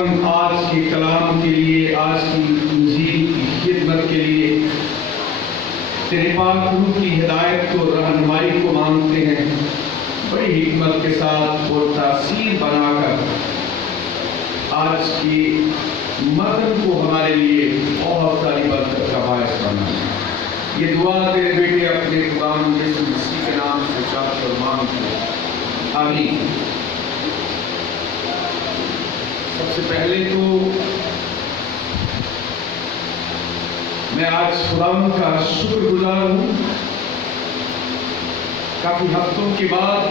ہم آج کے کلام کے لیے، آج کی انجیل کی خدمت کے لیے تیرے پاک روح کی ہدایت کو، رہنمائی کو مانگتے ہیں، بڑی حکمت کے ساتھ اور تاثیر بنا کر آج کی متن کو ہمارے لیے بہت ساری برکت کا باعث بنا۔ یہ دعا تیرے بیٹے اپنے خداوند یسوع مسیح کے نام سے چاہتے اور مانگتے ہیں، آمین۔ سب سے پہلے تو میں آج خداوند کا شکر گزار ہوں، کافی ہفتوں کے بعد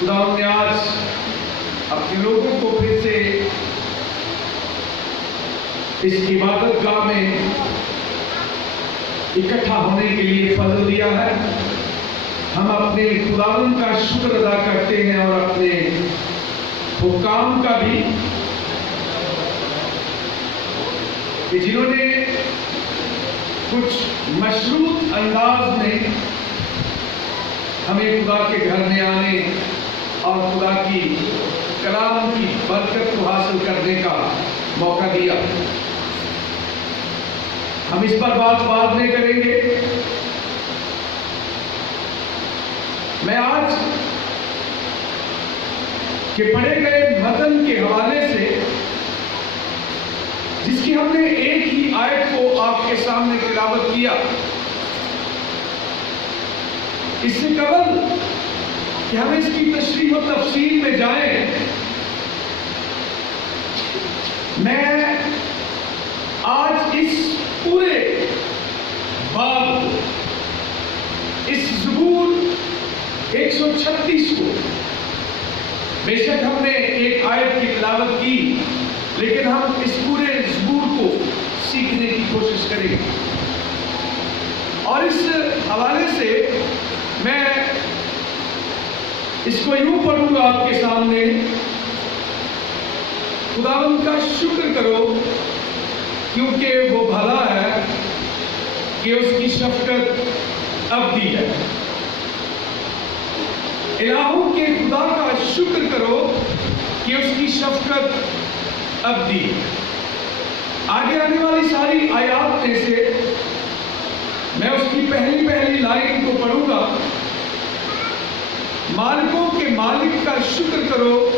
خداوند نے آج اپنے لوگوں کو پھر سے اس عبادت گاہ میں اکٹھا ہونے کے لیے فضل دیا ہے۔ ہم اپنے خداوند کا شکر ادا کرتے ہیں اور اپنے حکام کا بھی، کہ جنہوں نے کچھ مشروط انداز میں ہمیں خدا کے گھر میں آنے اور خدا کی کلام کی برکت کو حاصل کرنے کا موقع دیا۔ ہم اس پر بات بعد میں کریں گے۔ میں آج کے پڑھے گئے متن کے حوالے سے، جس کی ہم نے ایک ہی آیت کو آپ کے سامنے تلاوت کیا، اس سے قبل کہ ہم اس کی تشریح و تفصیل میں جائیں، میں آج اس پورے باب کو، اس زبور 136 کو، بے شک ہم نے ایک آیت کی تلاوت کی، لیکن ہم اس پورے زبور کو سیکھنے کی کوشش کریں گے۔ اور اس حوالے سے میں اس کو یوں پڑھوں گا آپ کے سامنے: خداوند کا شکر کرو کیونکہ وہ بھلا ہے، کہ اس کی شفقت ابدی ہے۔ الہوں کے خدا کا شکر کرو کہ اس کی شفقت ابدی ہے۔ آگے آنے والی ساری آیات میں سے میں اس کی پہلی لائن کو پڑھوں گا: مالکوں کے مالک کا شکر کرو،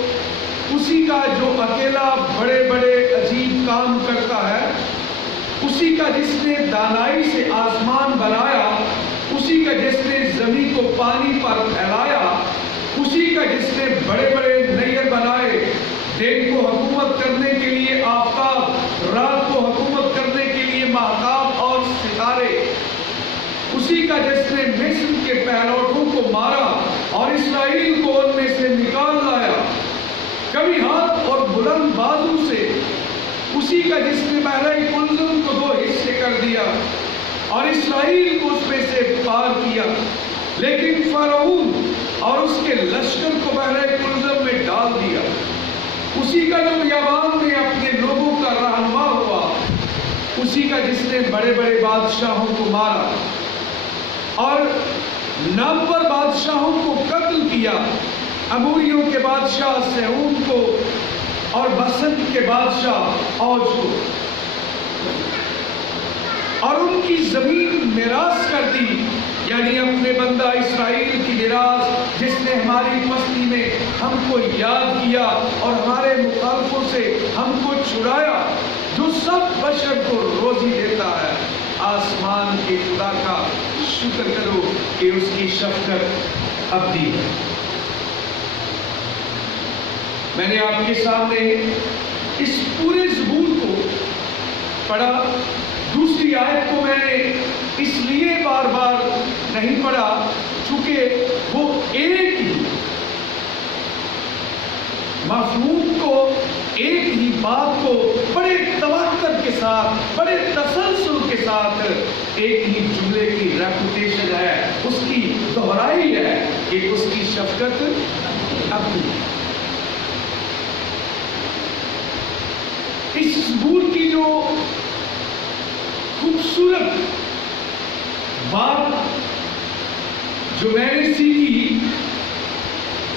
اسی کا جو اکیلا بڑے بڑے عجیب کام کرتا ہے، اسی کا جس نے دانائی سے آسمان بنایا، اسی کا جس نے زمین کو پانی پر پھیلایا، اسی کا جس نے بڑے بڑے نیر بنائے، دن کو حکومت کرنے کے لیے آفتاب، رات کو حکومت کرنے کے لیے ماہتاب اور ستارے، اسی کا جس نے مصر کے پہلوٹوں کو مارا اور اسرائیل کو ان میں سے نکال لایا کبھی ہاتھ اور بلند بازو سے، اسی کا جس نے بحر کلزم کو 2 حصے کر دیا اور اسرائیل کو اس میں سے پار کیا، لیکن فرعون اور اس کے لشکر کو بحر کلزم میں ڈال دیا، اسی کا جو بیابان میں اپنے لوگوں کا رہنما ہوا، اسی کا جس نے بڑے بڑے بادشاہوں کو مارا اور نامور بادشاہوں کو قتل کیا، اموریوں کے بادشاہ سہون کو اور بسنت کے بادشاہ اوج کو، اور ان کی زمین میراث کر دی، یعنی اپنے بندہ اسرائیل کی میراث، جس نے ہماری پستی میں ہم کو یاد کیا اور ہمارے مخالفوں سے ہم کو چھڑایا، جو سب بشر کو روزی دیتا ہے۔ آسمان کے خدا کا شکر کرو کہ اس کی شفقت ابدی ہے۔ میں نے آپ کے سامنے اس پورے زبور کو پڑھا۔ دوسری آیت کو میں نے اس لیے بار بار نہیں پڑھا چونکہ وہ ایک ہی مفہوم کو، ایک ہی بات کو بڑے تواتر کے ساتھ، بڑے تسلسل کے ساتھ ایک ہی جملے کی ریپیٹیشن ہے، اس کی دہرائی ہے کہ اس کی شفقت ابدی ہے۔ اس زبور کی جو خوبصورت بات جو میں نے سیکھی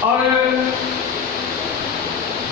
اور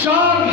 4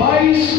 22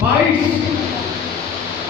22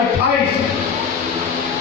28।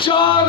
4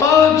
5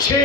6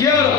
11।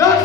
10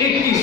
21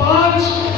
5।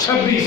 26।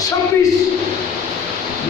26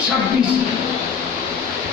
26।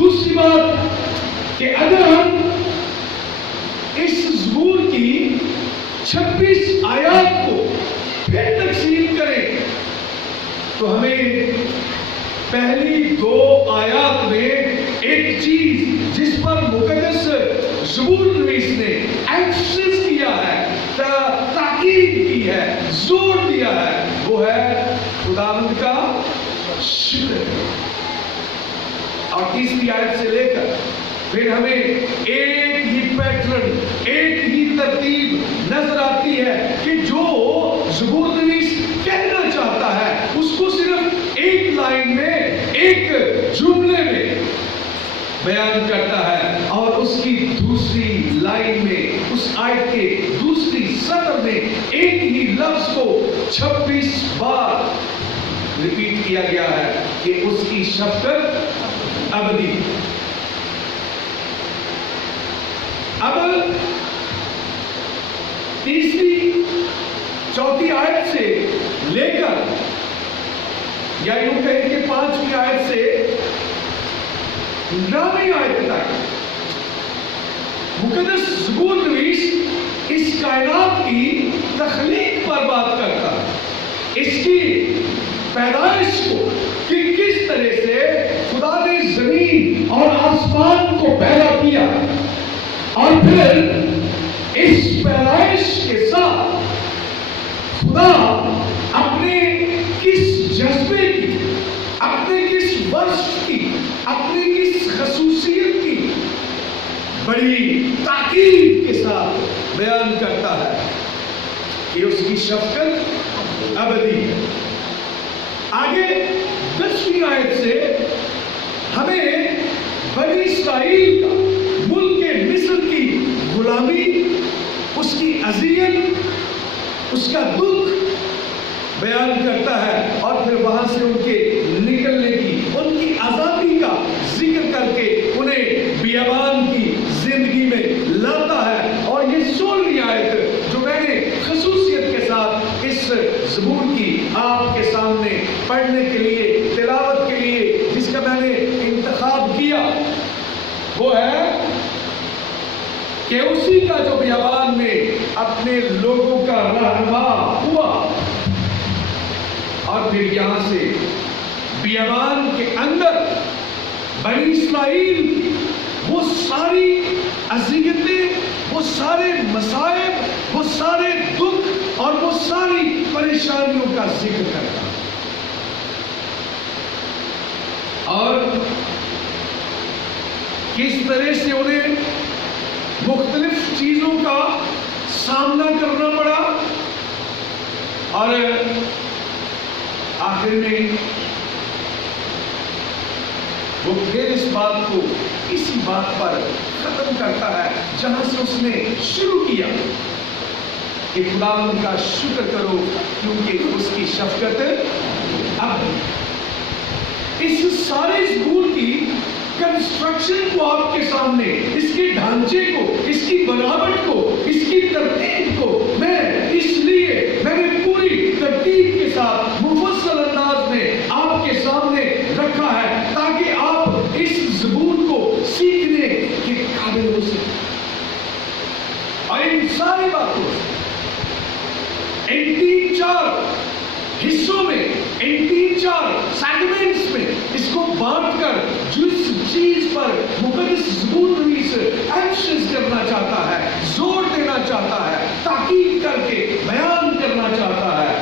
دوسری بات کہ اگر ہم اس زبور کی 26 آیات کو پھر تقسیم کریں تو ہمیں پہلی 2 آیات میں ایک چیز جس پر مقدس زبور نویس نے ایمفسس کیا ہے، تاکید کی ہے، زور دیا ہے، وہ ہے خداوند کا شکر۔ اور تیسری آیت سے لے کر پھر ہمیں ایک ہی پیٹرن، ایک ہی ترتیب نظر آتی ہے کہ جو زبور نویس کہنا چاہتا ہے اس کو صرف ایک لائن میں، ایک جملے میں بیان کرتا ہے، اور اس کی دوسری لائن میں، اس آیت کے دوسری سطر میں ایک ہی لفظ کو 26 بار ریپیٹ کیا گیا ہے کہ اس کی شفقت ابدی۔ اب تیسری 4 آیت سے لے کر یا یوں کہیں کہ 5ویں آیت سے 9ویں آیت تک مقدس زبور نویس اس کائنات کی تخلیق پر بات کرتا ہے، اس کی پیدائش کو، کہ کس طرح سے خدا نے زمین اور آسمان کو پیدا کیا، اور پھر اس پیدائش کے ساتھ خدا اپنے کس جذبے کی، اپنے کس وصف کی، اپنے کس خصوصیت کی بڑی تاکید کے ساتھ بیان کرتا ہے کہ اس کی شفقت ابدی ہے۔ آگے 10ویں آیت سے ہمیں بنی اسرائیل کا ملک مصر کی غلامی، اس کی اذیت، اس کا دکھ بیان کرتا ہے، اور پھر وہاں سے ان کے نکلنے کی، ان کی آزادی کا ذکر کر کے انہیں بیابان کی زندگی میں لاتا ہے۔ اور یہ 16ویں آیت جو میں نے خصوصیت کے ساتھ اس زبور کی آپ کے سامنے پڑھنے کے لیے، تلاوت کے لیے جس کا میں نے انتخاب کیا، وہ ہے کہ اسی کا جو بیابان میں اپنے لوگوں کا رہنما ہوا، اور پھر یہاں سے بیابان کے اندر بنی اسرائیل کی وہ ساری اذیتیں، وہ سارے مصائب، وہ سارے دکھ اور وہ ساری پریشانیوں کا ذکر کرتا، اور کس طرح سے انہیں مختلف چیزوں کا سامنا کرنا پڑا، اور آخر میں وہ پھر اس بات کو اسی بات پر ختم کرتا ہے جہاں سے اس نے شروع کیا کہ خداوند کا شکر کرو کیونکہ اس کی شفقت اب۔ اس سارے زبور کی کنسٹرکشن کو آپ کے سامنے، اس کے ڈھانچے کو، اس کی بناوٹ کو، اس کی ترتیب کو میں نے پوری ترتیب کے ساتھ مفصل انداز میں آپ کے سامنے رکھا ہے تاکہ آپ اس زبور کو سیکھنے کے قابل ہو سکیں، اور ان ساری باتوں سے ان 3-4 حصوں میں، ان 3-4 سیگمنٹس میں اس کو بانٹ کر جس چیز پر مقدس زبور نویس ایمفسس کرنا چاہتا ہے، زور دینا چاہتا ہے، تاکید کر کے بیان کرنا چاہتا ہے،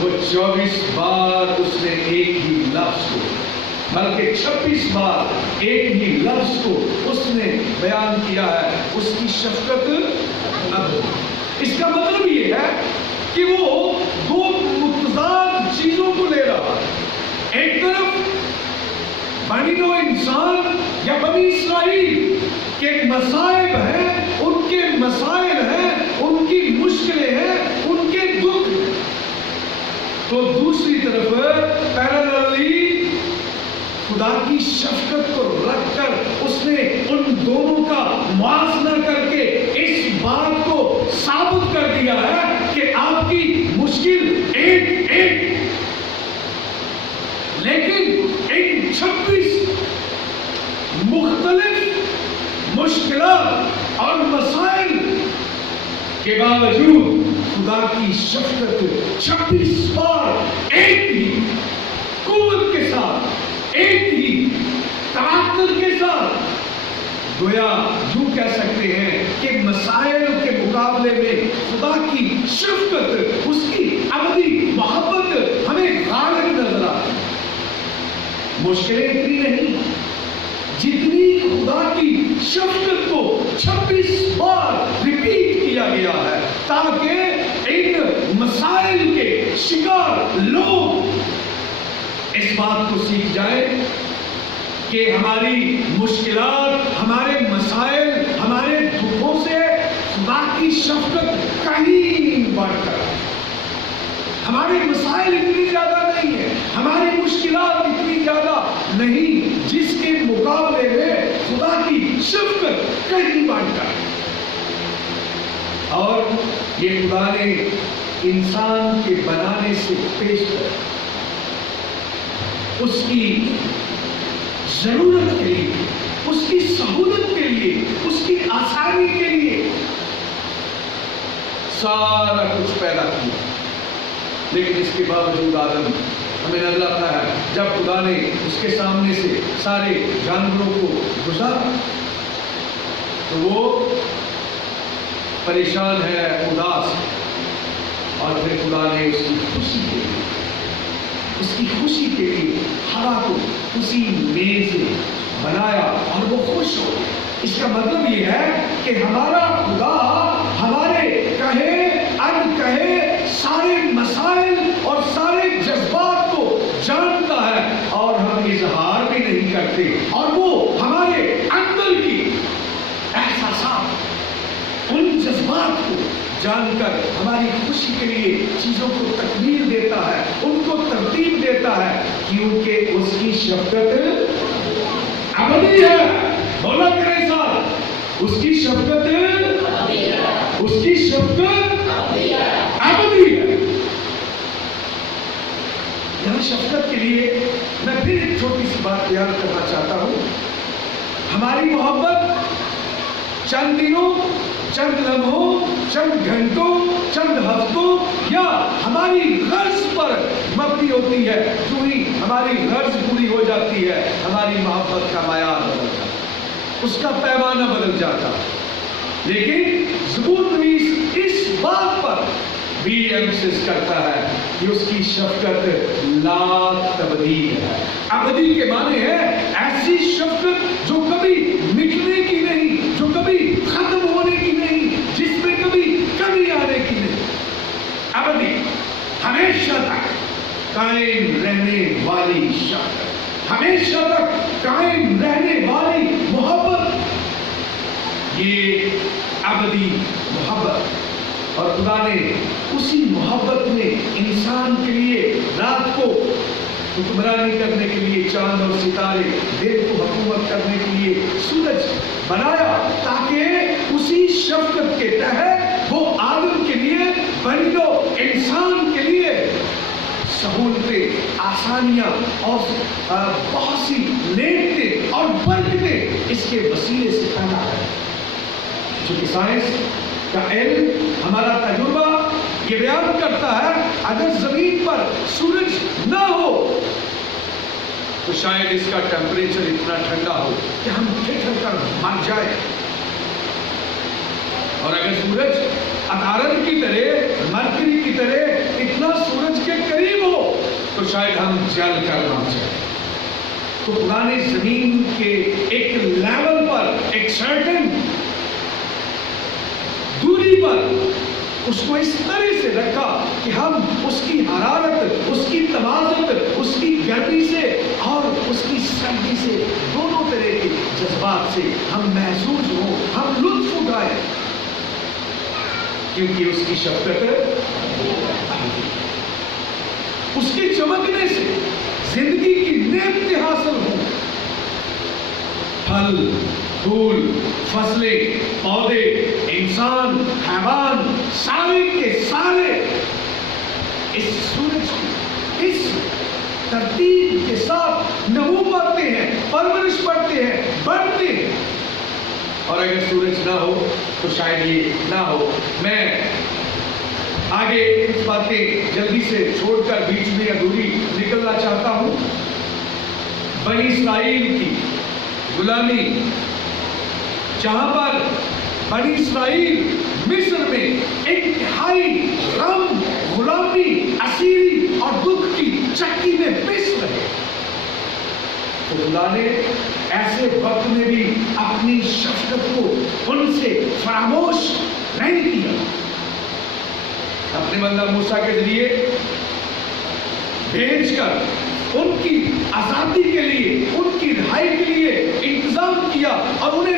وہ 24 بار اس نے ایک ہی لفظ کو، بلکہ 26 بار ایک ہی لفظ کو اس نے بیان کیا ہے، اس کی شفقت اب۔ اس کا مطلب یہ ہے کہ وہ 2 متضاد چیزوں کو لے رہا ہے، ایک طرف بنی نوع انسان یا بنی اسرائیل کے مسائب ہیں، ان کے مسائل ہیں، ان کی مشکلیں ہیں، ان کے دکھ، تو دوسری طرف پیراللی خدا کی شفقت کو رکھ کر اس نے ان دونوں کا موازنہ کر کے اس بات کو ثابت کر دیا ہے کہ آپ کی مشکل ایک لیکن ان 26 مختلف مشکلات اور مسائل کے باوجود خدا کی شفقت 26 بار ایک ہی قوت کے ساتھ، ایک ہی طاقت کے ساتھ، گویا یوں کہہ سکتے ہیں کہ مسائل کے مقابلے میں خدا کی شفقت، اس کی ابدی محبت ہمیں غالب نظر آتی ہے۔ مشکلیں اتنی نہیں جتنی خدا کی شفقت کو 26 بار ریپیٹ کیا گیا ہے، تاکہ ان مسائل کے شکار لوگ اس بات کو سیکھ جائیں کہ ہماری مشکلات، ہمارے مسائل، ہمارے دکھوں سے خدا کی شفقت کہیں بڑھ کر ہے۔ ہمارے مسائل اتنی زیادہ نہیں ہیں، ہماری مشکلات اتنی زیادہ نہیں جس کے مقابلے میں خدا کی شفقت کہیں بڑھ کر ہے۔ اور یہ خدا نے انسان کے بنانے سے پیش کر اس کی ضرورت کے لیے، اس کی سہولت کے لیے، اس کی آسانی کے لیے سارا کچھ پیدا کیا، لیکن اس کے باوجود آدم ہمیں نظر آتا ہے جب خدا نے اس کے سامنے سے سارے جانوروں کو گزارا تو وہ پریشان ہے، اداس، اور پھر خدا نے اس کی خوشی کے لیے، اس کی خوشی کے لیے ہوا کو اسی میں سے بنایا اور وہ خوش ہو گئے۔ اس کا مطلب یہ ہے کہ ہمارا خدا ہمارے کہے ان کہے سارے مسائل اور سارے جذبات کو جانتا ہے، اور ہم اظہار بھی نہیں کرتے، اور وہ ہمارے اندر کی احساسات، ان جذبات کو جان کر ہماری خوشی کے لیے چیزوں کو تکمیل دیتا ہے، ان کو ترتیب دیتا ہے، کیونکہ اس کی شفقت ابدی ہے۔ بولا کرے ساتھ، اس کی شفقت ابدی ہے، اس کی شفقت ابدی ہے۔ یہاں شفقت کے لیے میں پھر ایک چھوٹی سی بات بیان کرنا چاہتا ہوں۔ ہماری محبت چند دنوں، چند لمحوں، چند گھنٹوں، چند ہفتوں یا ہماری غرض پر مبنی ہوتی ہے۔ جو ہی ہماری غرض پوری ہو جاتی ہے، ہماری محبت کا معیار بدل جاتا ہے، اس کا پیمانہ بدل جاتا ہے۔ لیکن زبور نویس اس بات پر بھی ایمفسس کرتا ہے کہ اس کی شفقت لا تبدیل ہے۔ ابدی کے معنی ہے ایسی شفقت جو کبھی مٹنے کی نہیں، جو کبھی ختم ہونے کی نہیں، جس میں کبھی کمی آنے کی نہیں، ابدی، ہمیشہ تک قائم رہنے والی شفقت، ہمیشہ تک قائم رہنے والی محبت، یہ ابدی محبت۔ اور خدا نے اسی محبت میں انسان کے لیے رات کو حکمرانی کرنے کے لیے چاند اور ستارے، دن کو حکومت کرنے کے لیے سورج بنایا، تاکہ اسی شفقت کے تحت وہ آدم کے لیے، بنی نوع انسان کے لیے سہولتیں، آسانیاں اور بہت سی نعمتیں اور برکتیں اس کے وسیلے سے پیدا کرے۔ چونکہ سائنس کا علم، ہمارا تجربہ یہ بیان کرتا ہے اگر زمین پر سورج نہ ہو تو شاید اس کا ٹیمپریچر اتنا ٹھنڈا ہو کہ ہم ٹھٹر کر مر جائیں، اور اگر سورج عطارد کی طرح، مرکری کی طرح اتنا سورج کے قریب ہو تو شاید ہم جل کر مر جائیں۔ تو خدا نے زمین کے ایک لیول پر، ایک سرٹن دوری پر اس کو اس طرح سے رکھا کہ ہم اس کی حرارت، اس کی تمازت، اس کی گرمی سے اور اس کی سردی سے، دونوں طرح کے جذبات سے ہم محسوس ہوں، ہم لطف اٹھائیں، کیونکہ اس کی شفقت، اس کے چمکنے سے زندگی کی نعمتیں حاصل ہوں، پھل، پھول، فصلیں، پودے، انسان، حیوان، سارے کے سارے اس سورج کی اس ترتیب کے ساتھ نمو پاتے ہیں، پرورش پاتے ہیں، اور اگر سورج نہ ہو تو شاید یہ نہ ہو. میں آگے کچھ باتیں جلدی سے چھوڑ کر بیچ میں ادھوری نکلنا چاہتا ہوں. بنی اسرائیل کی غلامی، جہاں پر بنی اسرائیل مصر میں انتہائی غم، غلامی، اسیری اور دکھ کی چکی میں پس رہے، تو خدا نے ایسے وقت میں بھی اپنی شفقت کو ان سے فراموش نہیں کیا. اپنے بندہ موسیٰ کے ذریعے بھیج کر ان کی آزادی کے لیے، ان کی رہائی کے لیے انتظام کیا اور انہیں